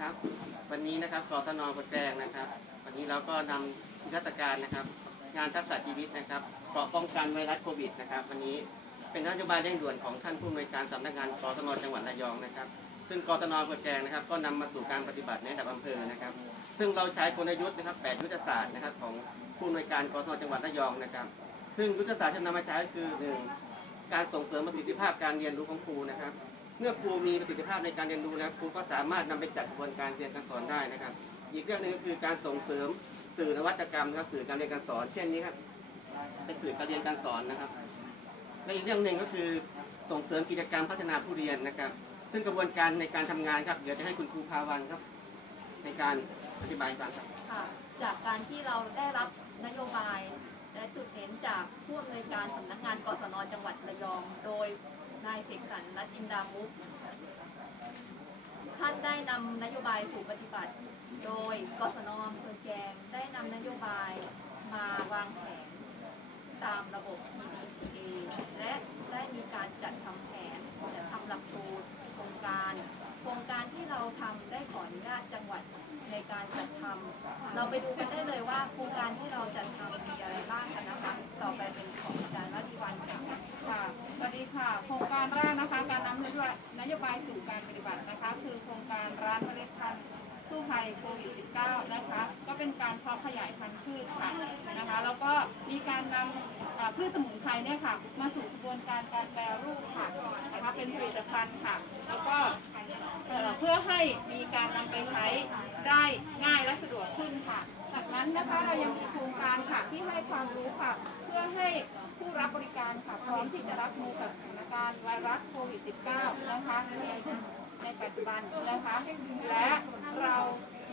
ครับ วันนี้นะครับกศนพดแดงนะครับ วันนี้เราก็นำนิทรรศการนะครับ งานทักษะชีวิตนะครับเกราะป้องกันไวรัสโควิดนะครับ วันนี้เป็นนโยบายเร่งด่วนของท่านผู้อำนวยการสำนักงานกศนจังหวัดระยองนะครับ ซึ่งกศนพดแดงนะครับ ก็นำมาสู่การปฏิบัติในระดับอำเภอนะครับ ซึ่งเราใช้กลยุทธ์นะครับแปดยุทธศาสตร์นะครับของผู้อำนวยการกศนจังหวัดระยองนะครับ ซึ่งยุทธศาสตร์ที่นำมาใช้คือหนึ่งการส่งเสริมประสิทธิภาพการเรียนรู้ของครูนะครับ เมื่อครูมีประสิทธิภาพในการเรียนรู้แล้วครูก็สามารถนำไปจัดกระบวนการเรียนการสอนได้นะครับ อีกเรื่องหนึงก็คือการส่งเสริมสื่อนวัตกรรมนะครับสื่อการเรียนการสอน เช่นนี้ครับเป็นสื่อการเรียนการสอนนะครับ และอีกเรื่องหนึ่งก็คือส่งเสริมกิจกรรมพัฒนาผู้เรียนนะครับ ซึ่งกระบวนการในการทำงานครับ เดี๋ยวจะให้คุณครูภาวันครับ ในการอธิบายให้ฟังครับจากการที่เราได้รับนโยบาย และจุดเน้นจากผู้อำนวยการสำนักงานกศนจังหวัดระยอง โดยนายเสกสรรรัตจินดามุกท่านได้นำนโยบายสู่ปฏิบัติ โดยกศนอำเภอแกงได้นำนโยบายมาวางแผนตามระบบ PDCA และได้มีการจัดทำแผนจัดทำหลักสูตรโครงการ โครงการที่เราทำได้ขออนุญาตจังหวัดในการจัดทำเราไปดูกันได้เลยว่าโครงการที่เราจัดท ค่ะ โครงการแรกนะคะ การนำนโยบายนโยบายสู่การปฏิบัตินะคะ คือโครงการร้านเมล็ดพันธุ์สู้ภัยโควิด -19 นะคะ ก็เป็นการเพาะขยายพันธุ์พืชค่ะนะคะ แล้วก็มีการนำพืชสมุนไพรเนี่ยค่ะ มาสู่กระบวนการการแปรรูปค่ะนะคะเป็นผลิตภัณฑ์ค่ะ แล้วก็เพื่อให้มีการนำไปใช้ได้ง่ายและสะดวกขึ้นค่ะ นั้นนะคะเรายังมีโครงการค่ะที่ให้ความรู้ค่ะ เพื่อให้ผู้รับบริการค่ะพร้อมที่จะรับมือกับสถานการณ์ไวรัสโควิด -19 นะคะในในปัจจุบันนะคะและเรา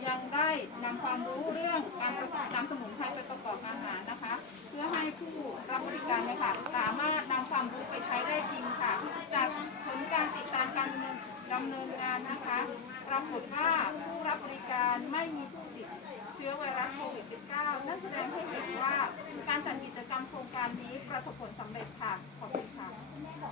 ยังได้นำความรู้เรื่องการนำสมุนไพรไปประกอบอาหารนะคะ เพื่อให้ผู้รับบริการนยคะสามารถนำความรู้ไปใช้ได้จริงค่ะจากผลการติดตามการดำเนินงานนะคะปรากฏว่า รับบริการไม่มีผู้ติดเชื้อไวรัสโควิด -19 นั่นแสดงให้เห็นว่าการจัดกิจกรรมโครงการนี้ประสบผลสำเร็จค่ะ ขอบคุณค่ะ